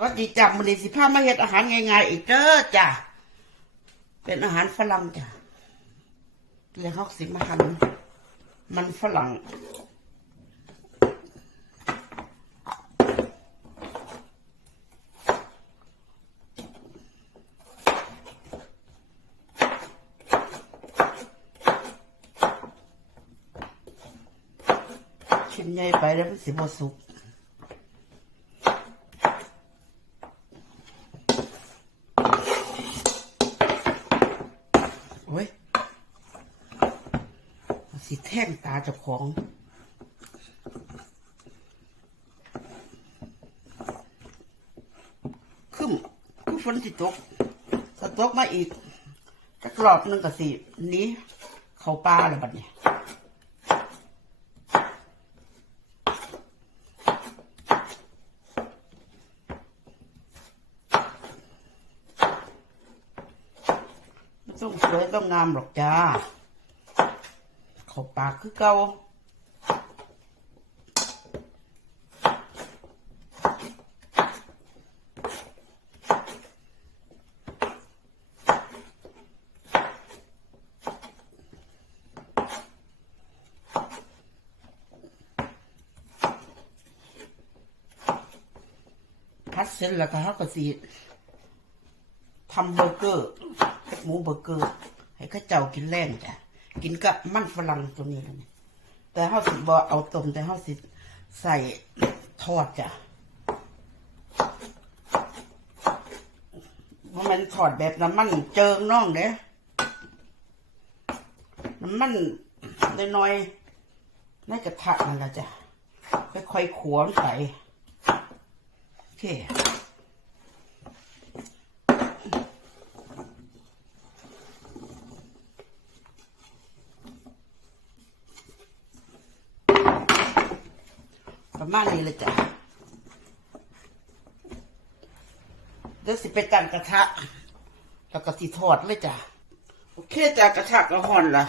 สวัสดีจ้ะมื้อนี้สิพามาเฮ็ดอาหารง่ายๆอีกเด้อจ้ะเป็นอาหารฝรั่งจ้ะแล้วเฮาสิมาหั่นมันฝรั่งชิ้นใหญ่ไปแล้วมันสิบ่สุก โอ้ยสิ แท่งตาเจ้าของขึ้นคือฝนสิตกถ้าตกมาอีกจักรอบหนึงก็สิหนี้ เขาป่าแล้วบัดนี้ไม่ต้องสวยต้องงามหรอกจ้า เขาปากคือเก่าพัดเสร็จแล้วก็เขาก็สีทำเบอร์เกอร์เฮ็ดหมูเบอร์เกอร์ ให้ข้าเจ้ากินแรงจ้ะ กินกับมันฝรั่งตัวนี้เลยแต่เขาสิบอเอาต้มแต่เขาสิใส่ทอดจ้ะเพราะมันทอดแบบน้ำมันเจิงน่องเด้น้ำมันน้อยๆในกระทะนั่นละจ้ะค่อยๆขวมใส่โอเค ประมาณนี้เลยจ้ะเดี๋ยวสิไปตั้งกระทะ แล้วก็สิทอดเลยจ้ะ โอเคจ้ะกระทะก็ห่อนละ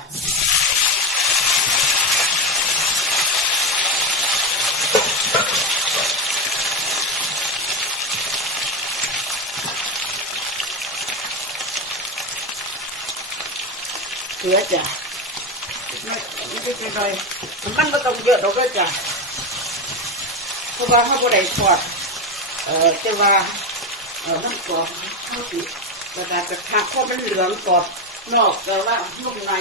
เกลือจ้ะไม่ไม่ได้จะหน่อยน้ำมันไม่ต้องเยอะดอกเลยจ้ะ ราะว่าเขาบ่ได้ทอดเอ่อแต่ว่าเอ่อมันกรอบเขาสิกระดาษกระทะเพราะมันเหลืองกรอบนอกแต่ว่านุ่มใน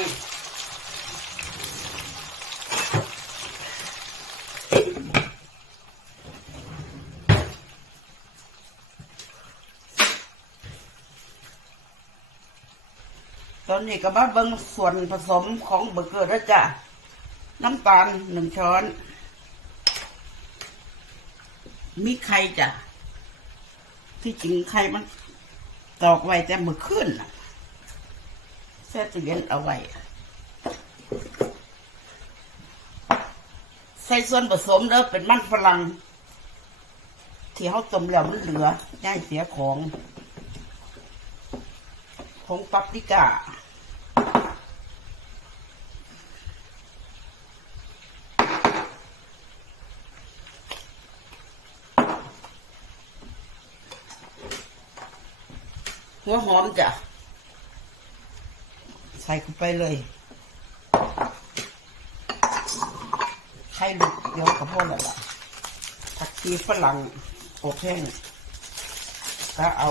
ตอนนี้ก็มาเบิ่งส่วนผสมของเบอร์เกอร์แล้วจ้ะ น้ำตาลหนึ่งช้อน มีไข่จ้ะที่จริงไข่มันตอกไว้แต่เมื่อคืนน่ะแช่ตู้เย็นเอาไว้ ใส่ส่วนผสมเด้อเป็นมันฝรั่งที่เขาต้มแล้วมันเหลือย่ายเสียของผงปัปริก้า หัวหอมจ้ะ ใส่เข้าไปเลยไข่ลูกเดียวกับพ่อแล้วล่ะผักชีฝรั่งอบแห้งก็เอา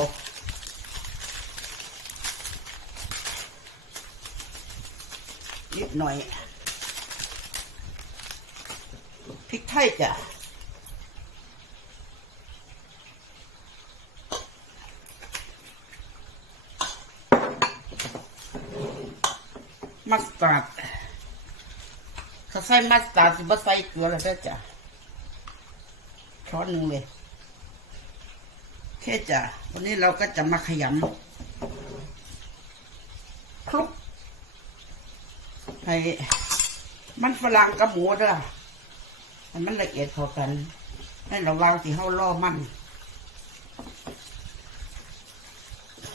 นิดหน่อยพริกไทยจ้ะ มัสตาร์ดเขาใส่มัสตาร์ดสิบ่ใส่เกลือแล้วจ้ะช้อนหนึ่งเลยแค่จ้ะวันนี้เราก็จะมาขยำคลุกให้มันฝรั่งกับหมูด้อให้มันละเอียดพอกันให้เราวางที่เฮาล่อมัน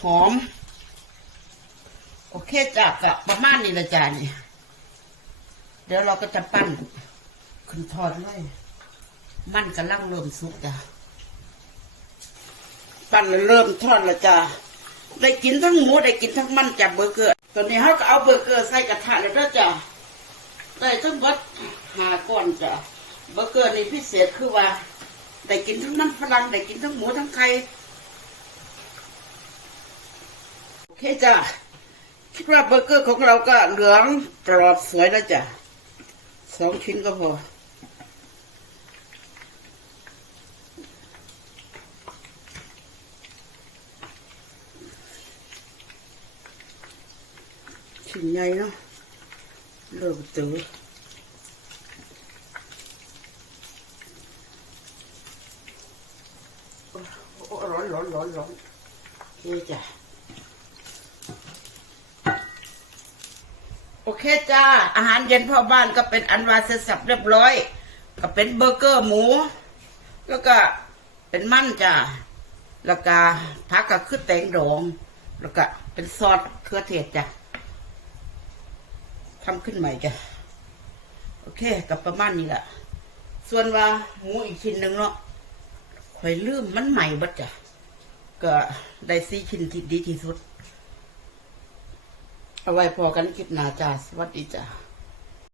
หอม โอเคจ้ะกับประมาณนี้ละจ้ะนี่เดี๋ยวเราก็จะปั้นขึ้นทอดเลยมันกำลังเริ่มสุกจ้ะปั้นแล้วเริ่มทอดล้วจ้ะได้กินทั้งหมูได้กินทั้งมันจากเบอร์เกอร์ตอนนี้เขาก็เอาเบอร์เกอร์ใส่กระทะแล้วเด้อจ้ะได้ทั้งเบัดหาก้อนจ้ะเบอร์เกอร์นี่พิเศษคือว่า ได้กินทั้งมันฝรั่งได้กินทั้งหมูทั้งไข่โอเคจ้ะ คิดว่าเบอร์เกอร์ของเราก็เหลืองกรอบสวยแล้วจ้ะสองชิ้นก็พอชิ้นใหญ่เนาะเลิกตือโอ้โอ้ร้อนร้อนร้อนร้อนโอเคจ้ะ โอเคจ้า อาหารเย็นพ่อบ้านก็เป็นอันวาเสร็จสับเรียบร้อย ก็เป็นเบอร์เกอร์หมู แล้วก็เป็นมันจ้าแล้วก็ผักก็คือแตงโดงแล้วก็เป็นซอสเครือเทศจ้ะทำขึ้นใหม่จ้ะโอเคกับประมาณนี้แหละส่วนว่าหมูอีกชิ้นหนึ่งเนาะข่อยลืมมันใหม่บัดจ้ะก็ได้สี่ชิ้นที่ดีที่สุด เอาไว้พอกันคลิปหน้าจ้าสวัสดีจ้า